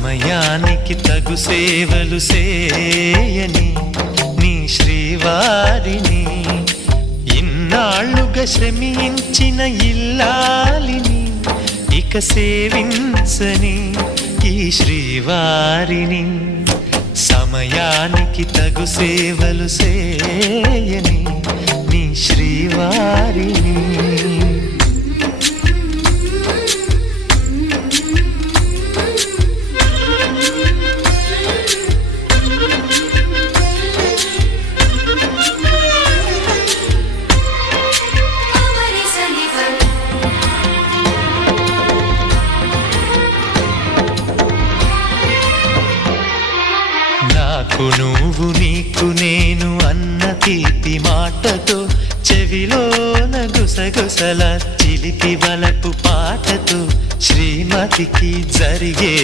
సమయానికి తగు సేవలు సేయని నీ శ్రీవారిని, ఇన్నాళ్ళుగా శ్రమించిన ఇల్లాలిని ఇక సేవించని ఈ శ్రీవారిని. సమయానికి తగు సేవలు సేయని నీ శ్రీవారిని. నాకు నువ్వు నీకు నేను అన్న తీపి మాటతో, చెవిలోన గుసగుసల చిలిపి వలపు పాటతో శ్రీమతికి జరిగే